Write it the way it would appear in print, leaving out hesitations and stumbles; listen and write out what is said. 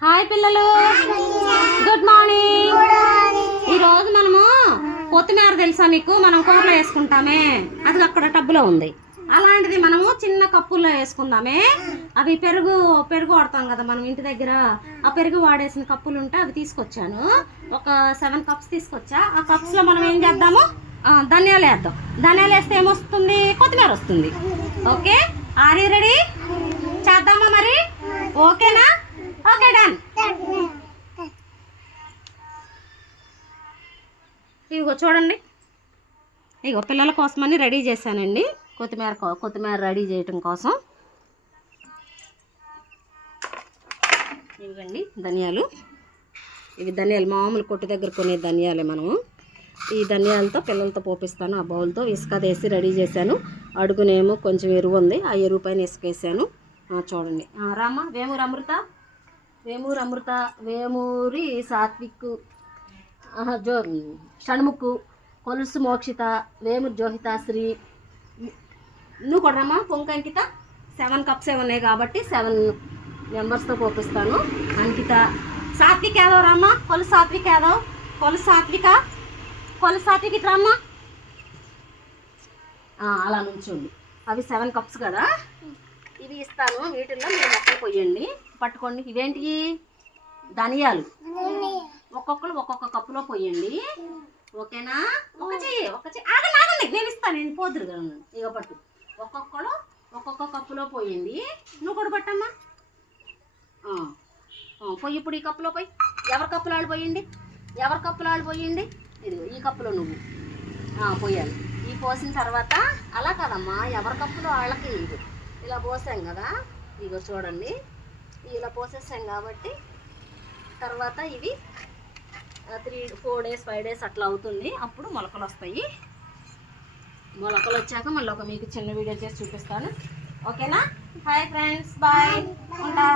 Hi పిల్లలు, good morning. ఈరోజు మనము కొత్తిమీర తెలుసా మీకు? మనం కూరలో వేసుకుంటామే, అది అక్కడ టబ్బులో ఉంది. అలాంటిది మనము చిన్న కప్పుల్లో వేసుకుందామే. అవి పెరుగు వాడతాం కదా మనం ఇంటి దగ్గర. ఆ పెరుగు వాడేసిన కప్పులు ఉంటే అవి తీసుకొచ్చాను. ఒక 7 కప్స్ తీసుకొచ్చా. ఆ కప్స్లో మనం ఏం చేద్దాము, ధనియాలు వేద్దాం. ధనియాలు వేస్తే ఏమొస్తుంది? కొత్తిమీర వస్తుంది. Okay, are you ready? చేద్దామా మరి? ఓకేనా? Okay, done. ఇదిగో చూడండి, ఇగో పిల్లల కోసమని రెడీ చేశానండి. కొత్తిమీర రెడీ చేయటం కోసం ఇవ్వండి ధనియాలు. ఇవి ధనియాలు మామూలు కొట్టు దగ్గర కొనే ధనియాలే. మనము ఈ ధనియాలతో పిల్లలతో పోపిస్తాను. ఆ బౌల్తో ఇసుక వేసి రెడీ చేశాను. అడుగునేమో కొంచెం ఎరువు ఉంది, ఆ ఎరువు పైన ఇసుక వేసాను. చూడండి. రామ్మ, వేమూరు అమృత, వేమూరి సాత్విక్, షణ్ముఖు, కొలుసు మోక్షిత, వేమూరు జోహితాశ్రీ. నువ్వు కూడా రమ్మా, పొంక అంకిత. 7 కప్స్ ఉన్నాయి కాబట్టి 7 మెంబర్స్తో పోపిస్తాను. అంకిత, సాత్విక్ యాదవ్ రామ్మా, కొలుసు సాత్విక్ యాదవ్, కొలుసు సాత్విక్ ఇటు రామ్మా. అలా నుంచోండి. అవి 7 కప్స్ కదా, ఇవి ఇస్తాను. వీటిల్లో మీరు మొక్కలు పోయండి, పట్టుకోండి. ఇవేంటి? ధనియాలు. ఒక్కొక్కరు ఒక్కొక్క కప్పులో పోయండి. ఓకేనా? ఒక చెయ్యి ఆగండి, నేను ఇస్తాను. నేను పోదురు కదా. ఇక పట్టు, ఒక్కొక్కరు ఒక్కొక్క కప్పులో పోయండి. నువ్వు కూడా పట్టమ్మా. పోయి ఇప్పుడు ఈ కప్పులో పోయి ఎవరి కప్పులో ఆడు పోయండి. ఇదిగో ఈ కప్పులో నువ్వు పోయాలి. ఈ పోసిన తర్వాత అలా కదమ్మా, ఎవరి కప్పులో వాళ్ళకి ఇలా పోసాం కదా. ఇగో చూడండి, ఇలా పోసేసాం కాబట్టి తర్వాత ఇవి 3-4 days 5 days అట్లా అవుతుంది. అప్పుడు మొలకలు వస్తాయి. మొలకలు వచ్చాక మళ్ళీ మీకు చిన్న వీడియో చేసి చూపిస్తాను. ఓకేనా? హాయ్ ఫ్రెండ్స్, బాయ్, ఉంటా.